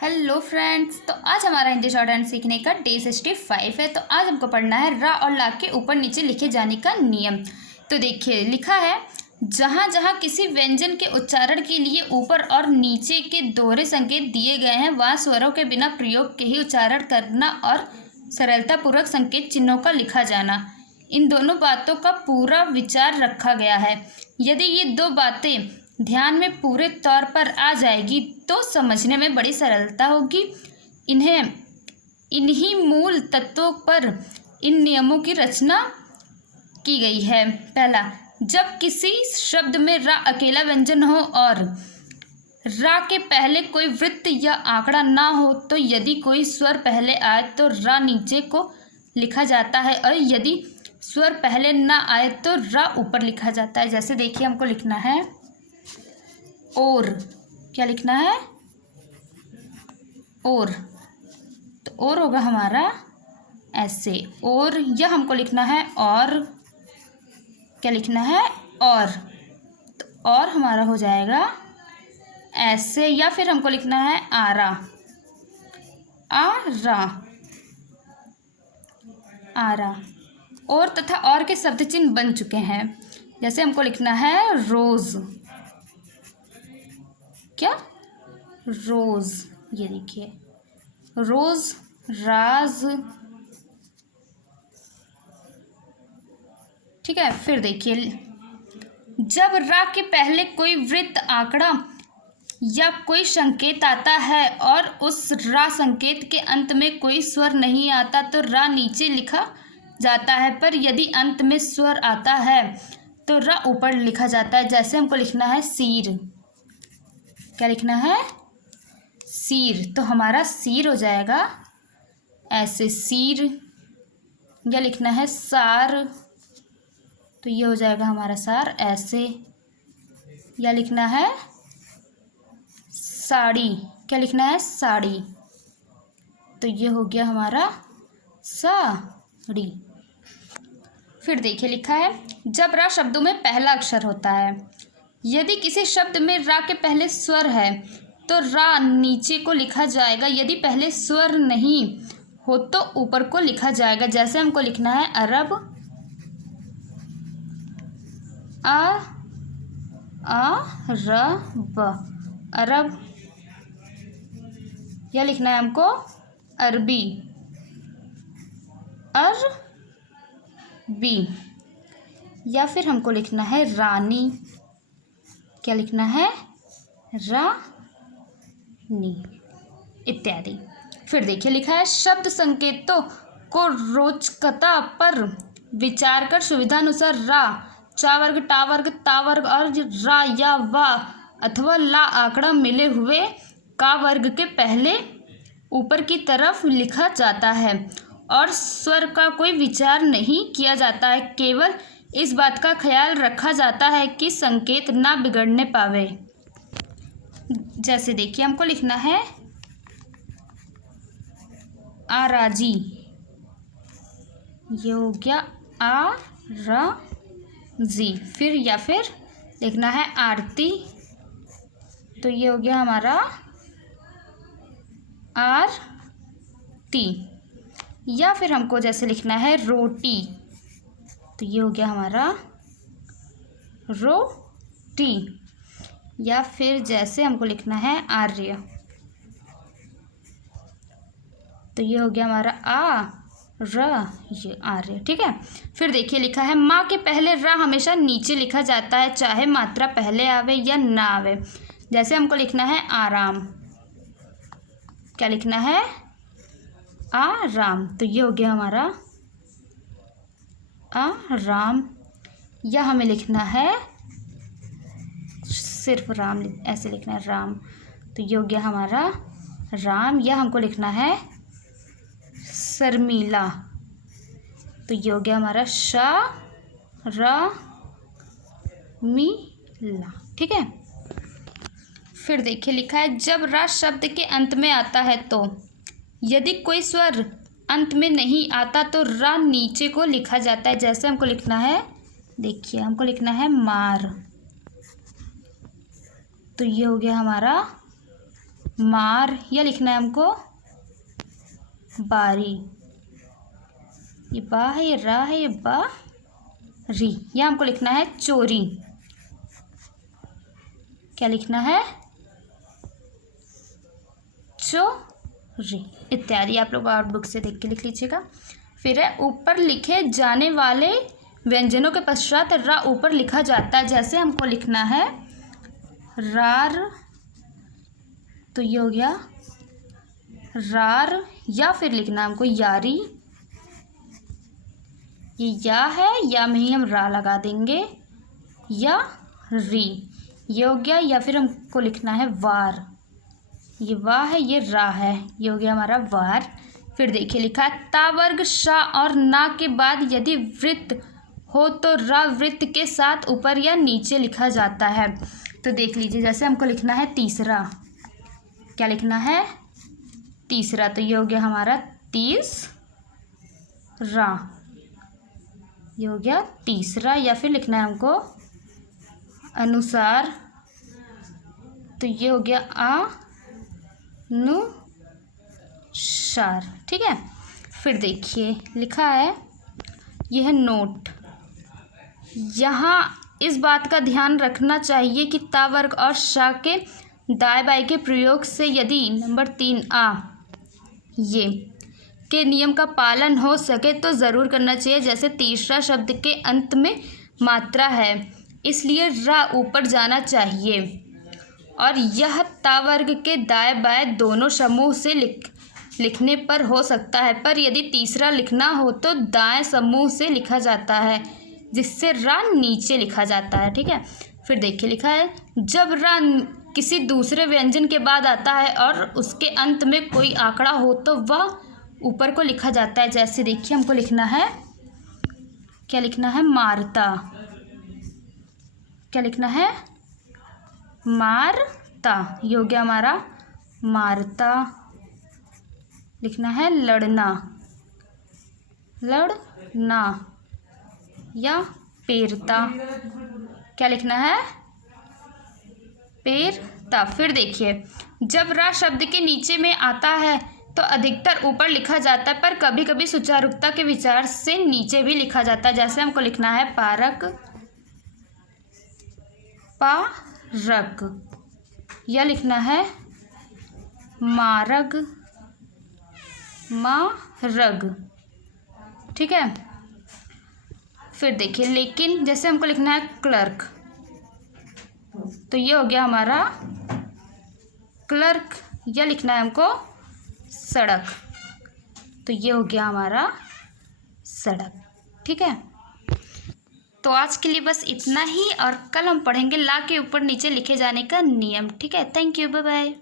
Hello friends, तो आज हमारा हिंदी शॉर्ट हैंड सीखने का डे 65 है। तो आज हमको पढ़ना है रा और ला के ऊपर नीचे लिखे जाने का नियम। तो देखिए लिखा है, जहाँ जहाँ किसी व्यंजन के उच्चारण के लिए ऊपर और नीचे के दोहरे संकेत दिए गए हैं वहाँ स्वरों के बिना प्रयोग के ही उच्चारण करना और सरलतापूर्वक संकेत चिन्हों का लिखा जाना, इन दोनों बातों का पूरा विचार रखा गया है। यदि ये दो बातें ध्यान में पूरे तौर पर आ जाएगी तो समझने में बड़ी सरलता होगी। इन्हीं मूल तत्वों पर इन नियमों की रचना की गई है। पहला, जब किसी शब्द में रा अकेला व्यंजन हो और रा के पहले कोई वृत्त या आंकड़ा ना हो तो यदि कोई स्वर पहले आए तो रा नीचे को लिखा जाता है और यदि स्वर पहले ना आए तो रा ऊपर लिखा जाता है। जैसे देखिए हमको लिखना है और, क्या लिखना है? और, तो और होगा हमारा ऐसे। और यह हमको लिखना है और, क्या लिखना है? और, तो और हमारा हो जाएगा ऐसे। या फिर हमको लिखना है आरा, आरा, आरा। और तथा और के शब्द चिन्ह बन चुके हैं। जैसे हमको लिखना है रोज, क्या? रोज, ये देखिए रोज, राज। ठीक है, फिर देखिए, जब रा के पहले कोई वृत्त, आंकड़ा या कोई संकेत आता है और उस रा संकेत के अंत में कोई स्वर नहीं आता तो रा नीचे लिखा जाता है, पर यदि अंत में स्वर आता है तो रा ऊपर लिखा जाता है। जैसे हमको लिखना है सीर, क्या लिखना है? सीर, तो हमारा सीर हो जाएगा ऐसे, सीर। या लिखना है सार, तो ये हो जाएगा हमारा सार ऐसे। या लिखना है साड़ी, क्या लिखना है? साड़ी, तो ये हो गया हमारा साड़ी। फिर देखिए लिखा है, जब रा शब्दों में पहला अक्षर होता है, यदि किसी शब्द में रा के पहले स्वर है तो रा नीचे को लिखा जाएगा, यदि पहले स्वर नहीं हो तो ऊपर को लिखा जाएगा। जैसे हमको लिखना है अरब, रब, अरब। या लिखना है हमको अरबी, अरबी। या फिर हमको लिखना है रानी, क्या लिखना है? रानी, इत्यादि। फिर देखिए लिखा है, शब्द संकेतों को रोचकता पर विचार कर सुविधानुसार रा, चा वर्ग, टा वर्ग, ता वर्ग और रा या वा अथवा ला आंकड़ा मिले हुए का वर्ग के पहले ऊपर की तरफ लिखा जाता है और स्वर का कोई विचार नहीं किया जाता है। केवल इस बात का ख्याल रखा जाता है कि संकेत ना बिगड़ने पावे। जैसे देखिए हमको लिखना है आराजी, ये हो गया आराजी। फिर या फिर लिखना है आरती, तो ये हो गया हमारा आरती। या फिर हमको जैसे लिखना है रोटी, तो ये हो गया हमारा रोटी। या फिर जैसे हमको लिखना है आर्य, तो ये हो गया हमारा ये आर्य। ठीक है, फिर देखिए लिखा है, माँ के पहले रा हमेशा नीचे लिखा जाता है चाहे मात्रा पहले आवे या ना आवे। जैसे हमको लिखना है आराम, क्या लिखना है? आराम, तो ये हो गया हमारा आराम। या हमें लिखना है सिर्फ राम, ऐसे लिखना है राम, तो ये हो गया हमारा राम। या हमको लिखना है शर्मिला, तो ये हो गया हमारा मीला। ठीक है, फिर देखिए लिखा है, जब रा शब्द के अंत में आता है तो यदि कोई स्वर अंत में नहीं आता तो रा नीचे को लिखा जाता है। जैसे हमको लिखना है, देखिए हमको लिखना है मार, तो ये हो गया हमारा मार, या लिखना है हमको बारी। ये बा है, ये रा है, ये बा री। या हमको लिखना है चोरी। क्या लिखना है? चोरी इत्यादि। आप लोग आउटबुक से देख के लिख लीजिएगा। फिर है ऊपर लिखे जाने वाले व्यंजनों के पश्चात रा ऊपर लिखा जाता है। जैसे हमको लिखना है रार, तो ये हो गया रार। या फिर लिखना हमको यारी, ये या है, या में ही हम रा लगा देंगे, या री, ये हो गया। या फिर हमको लिखना है वार, ये वा है, ये रा है, ये हो गया हमारा वार। फिर देखिए लिखा है ता वर्ग शा और ना के बाद यदि वृत्त हो तो रा वृत्त के साथ ऊपर या नीचे लिखा जाता है। तो देख लीजिए, जैसे हमको लिखना है तीसरा। क्या लिखना है? तीसरा। तो ये हो गया हमारा तीसरा, ये हो गया तीसरा। या फिर लिखना है हमको अनुसार, तो ये हो गया अनुसार। ठीक है। फिर देखिए लिखा है यह है नोट। यहाँ इस बात का ध्यान रखना चाहिए कि ता वर्ग और शा के दाएं बाएं के प्रयोग से यदि नंबर 3 ये के नियम का पालन हो सके तो ज़रूर करना चाहिए। जैसे तीसरा शब्द के अंत में मात्रा है, इसलिए रा ऊपर जाना चाहिए। और यह ता वर्ग के दाएं बाएं दोनों समूह से लिखने पर हो सकता है, पर यदि तीसरा लिखना हो तो दाएं समूह से लिखा जाता है, जिससे रा नीचे लिखा जाता है। ठीक है। फिर देखिए लिखा है जब रा किसी दूसरे व्यंजन के बाद आता है और उसके अंत में कोई आंकड़ा हो तो वह ऊपर को लिखा जाता है। जैसे देखिए हमको लिखना है, क्या लिखना है? मारता। क्या लिखना है? मारता। ये हो गया हमारा मारता। लिखना है लड़ना, लड़ना, या पेरता। क्या लिखना है? पेरता। फिर देखिए जब रा शब्द के नीचे में आता है तो अधिकतर ऊपर लिखा जाता है, पर कभी कभी सुचारुता के विचार से नीचे भी लिखा जाता है। जैसे हमको लिखना है पारक, पारक, या लिखना है मारग, मारग। ठीक है। फिर देखिए लेकिन जैसे हमको लिखना है क्लर्क, तो ये हो गया हमारा क्लर्क। या लिखना है हमको सड़क, तो ये हो गया हमारा सड़क। ठीक है। तो आज के लिए बस इतना ही, और कल हम पढ़ेंगे ला के ऊपर नीचे लिखे जाने का नियम। ठीक है। Thank you, bye bye.